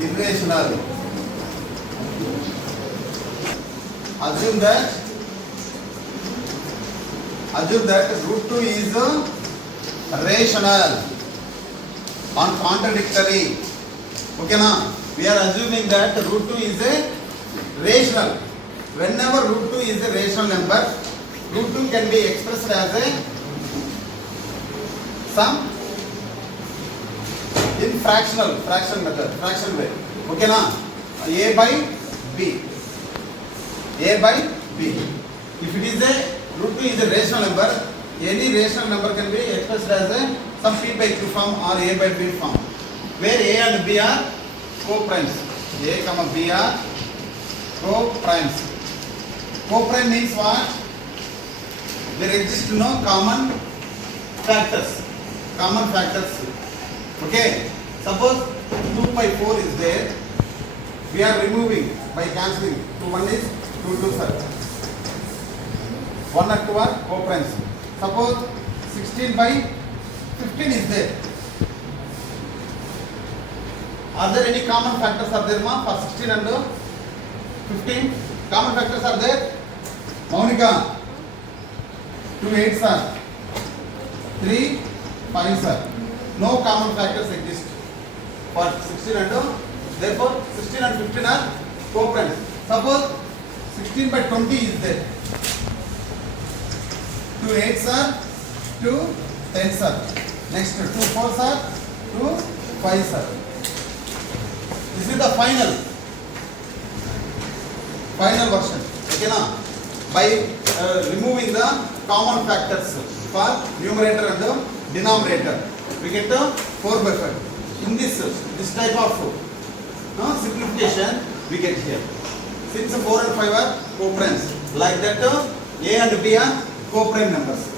irrational. Assume that root 2 is rational or contradictory. Okay na? We are assuming that root 2 is a rational. Whenever root 2 is a rational number, root 2 can be expressed as a sum in fraction method, fraction way. Okay na? A by B. If it is a root 2 is a rational number, any rational number can be expressed as a some P by Q form or A by B form, where A and B are co-primes. A comma B are co-primes. Co-prime means what? There exist no common factors. Okay. Suppose 2 by 4 is there. We are removing by cancelling. 1 is 2 2 sir. 1 and 2 are co-primes. Suppose 16 by 15 is there. Are there any common factors are there ma for 16 and 15? Common factors are there? Monica, 2 8s are 3 5s are. No common factors exist for 16 and therefore 16 and 15 are co-primes. Suppose 16 by 20 is there. 2 8s are 2 10s are. Next 2 4s are 2 5s are. This is the final version. Okay na? By removing the common factors for numerator and denominator, we get the 4 by 5. In this type of simplification we get here. Since 4 and 5 are co-primes, like that A and B are co-prime numbers.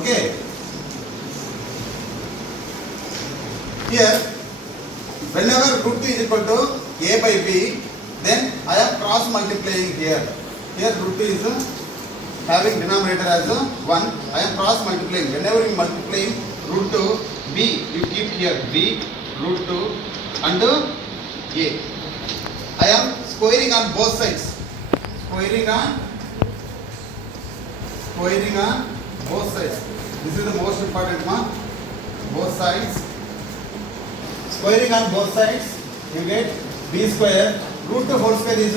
Okay. Here, whenever root 2 is equal to A by B, then I am cross multiplying here. Here root 2 is having denominator as 1. I am cross multiplying. Whenever you multiply root 2, B, you keep here B, root 2 and A. I am squaring on both sides. Squaring on both sides. This is the most important one. Both sides. Squaring on both sides, you get B square. Root 2 whole square is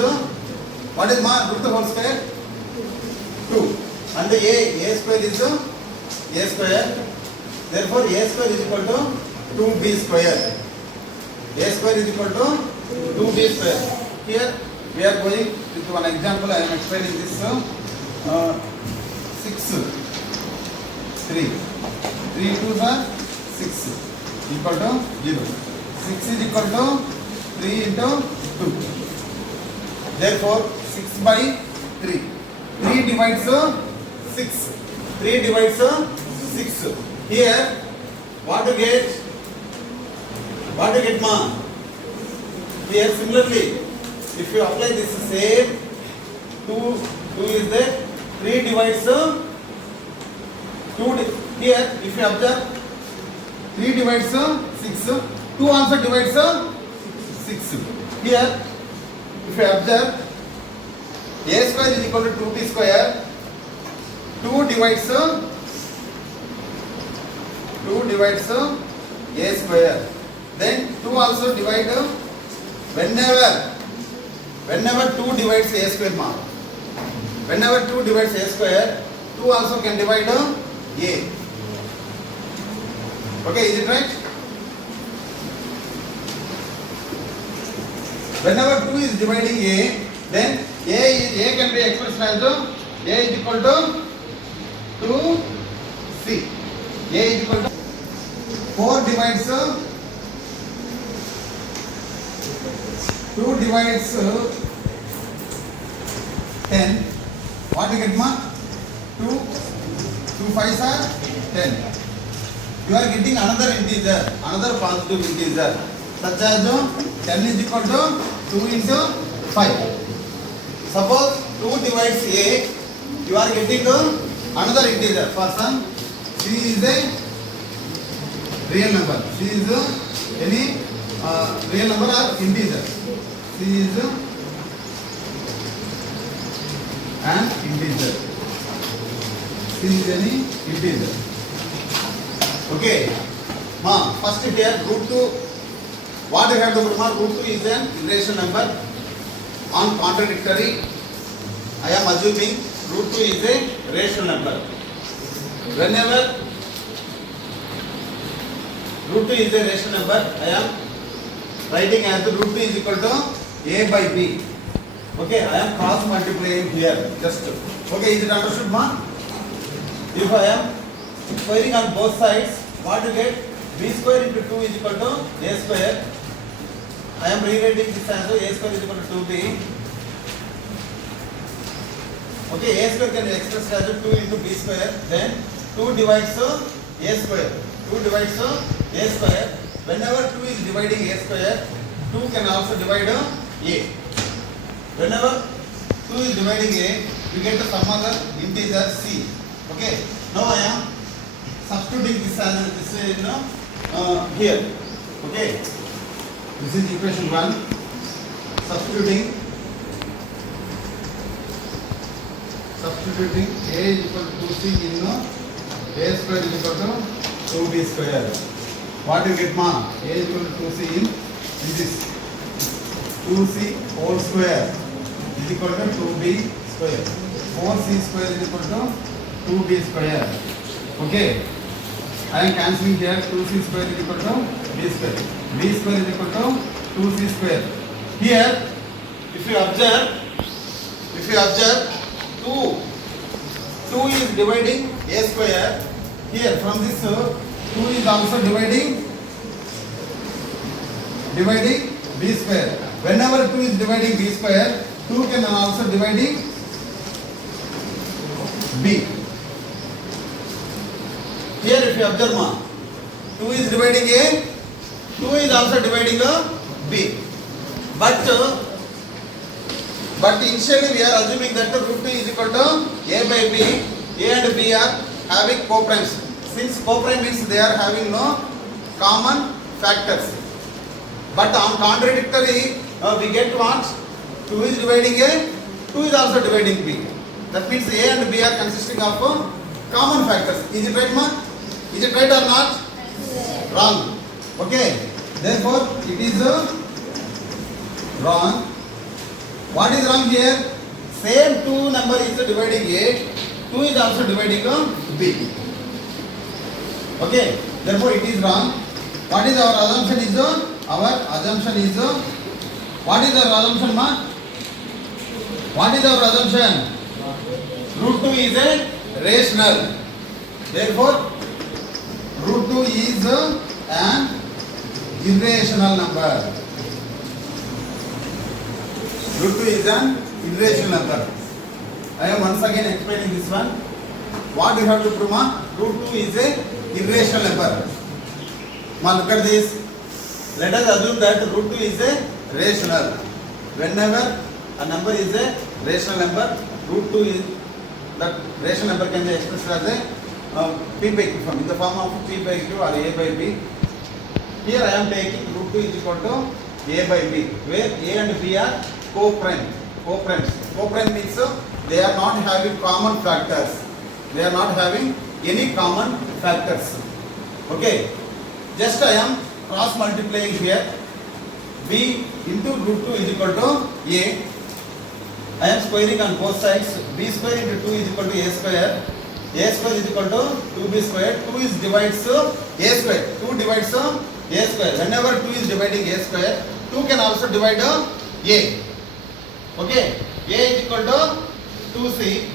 what is root 2 whole square? 2. And the A square is A square. Therefore, A square is equal to 2B square. A square is equal to 2B square. Here we are going with one example. I am explaining this 6 3 2s are 6 equal to 0. 6 is equal to 3 into 2. Therefore 6 by 3. 3 divides 6. 3 divides 6. Here what to get? Ma? Here similarly, if you apply this same 2 is there. 3 divides 2. Here if you observe 3 divides 6. 2 also divides 6. Here if you observe A square is equal to 2B square. 2 divides A square. Then 2 also divide whenever 2 divides A square ma. Whenever 2 divides A square, 2 also can divide A. Okay, is it right? Whenever 2 is dividing A, then A can be expressed as A is equal to 2C. A is equal to 4 divides 2 divides 10. What you get ma? 2 5s are 10. You are getting another integer, another positive integer, such as 10 is equal to 2 into 5. Suppose 2 divides A, you are getting another integer. For some, C is a real number. C is any real number or integer. C is an integer. C is any integer. Okay. First here root 2. What we have to prove? Root 2 is an irrational number. On contradictory, I am assuming root 2 is a rational number. Whenever root 2 is a rational number, I am writing as root 2 is equal to a by b. Okay, I am cross multiplying here. Just okay, is it understood, ma? If I am squaring on both sides, what you get? B square into 2 is equal to a square. I am rewriting this as a square is equal to 2b. Okay, a square can be expressed as 2 into b square. Then 2 divides a square. 2 divides a square. Whenever 2 is dividing a square, 2 can also divide a. Whenever 2 is dividing a, we get some other integer c. Okay. Now I am substituting this as this is here. Okay. This is equation 1. Substituting a is equal to 2c in a square is equal to 2b square. What you get, ma? A is equal to 2c in this 2c whole square is equal to 2b square. 4c square is equal to 2b square. Okay. I am cancelling here. 2c square is equal to b square. B square is equal to 2c square. Here, if you observe 2 is dividing a square. Here from this 2 is also dividing b square. Whenever 2 is dividing b square, 2 can also dividing b. Here if you observe, 2 is dividing a, 2 is also dividing a b. But initially we are assuming that the root 2 is equal to a by b. A and b are having co-primes. Since co-prime means they are having no common factors. But on contradictory, we get what? 2 is dividing a, 2 is also dividing b. That means a and b are consisting of common factors. Is it right, ma? Is it right or not? Wrong. Okay. Therefore, it is wrong. What is wrong here? Same 2 number is dividing a, 2 is also dividing b. Okay. Therefore, it is wrong. What is our assumption is? Our assumption is, what is our assumption, ma? What is our assumption? Root 2 is a rational. Therefore, root 2 is an irrational number. Root 2 is an irrational number. I am once again explaining this one. What we have to prove? Root 2 is a irrational number. Now look at this. Let us assume that root 2 is a rational. Whenever a number is a rational number, root 2 is that rational number can be expressed as a p by q form, in the form of p by q or a by b. Here I am taking root 2 is equal to a by b, where a and b are co-primes. Co-prime means they are not having common factors. They are not having any common factors. Okay. Just I am cross multiplying here. B into root 2 is equal to a. I am squaring on both sides. B square into 2 is equal to a square. A square is equal to 2b square. 2 is divides a square. 2 divides a square. Whenever 2 is dividing a square, 2 can also divide a. Okay. A is equal to 2c,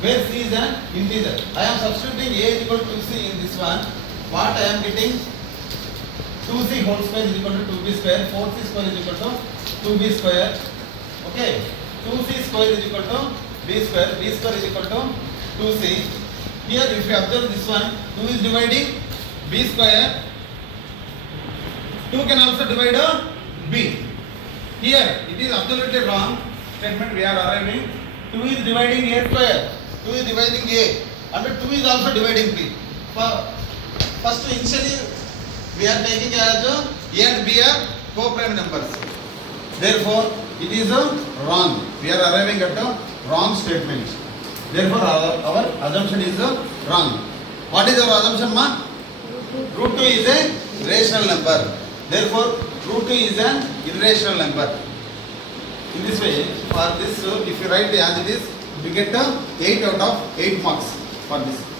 where c is an integer. I am substituting a is equal to 2c in this one. What I am getting? 2c whole square is equal to 2b square. 4c square is equal to 2b square. Okay. 2c square is equal to b square. B square is equal to 2c. Here if you observe this one, 2 is dividing b square. 2 can also divide a b. Here it is absolutely wrong statement we are arriving. 2 is dividing a square. 2 is dividing a and 2 is also dividing b. First initially we are taking as a and b are co-prime numbers. Therefore, it is a wrong. We are arriving at a wrong statement. Therefore, our assumption is a wrong. What is our assumption, ma? Root 2 is a rational number. Therefore, root 2 is an irrational number. In this way, for this, if you write as it is, you get 8 out of 8 marks for this.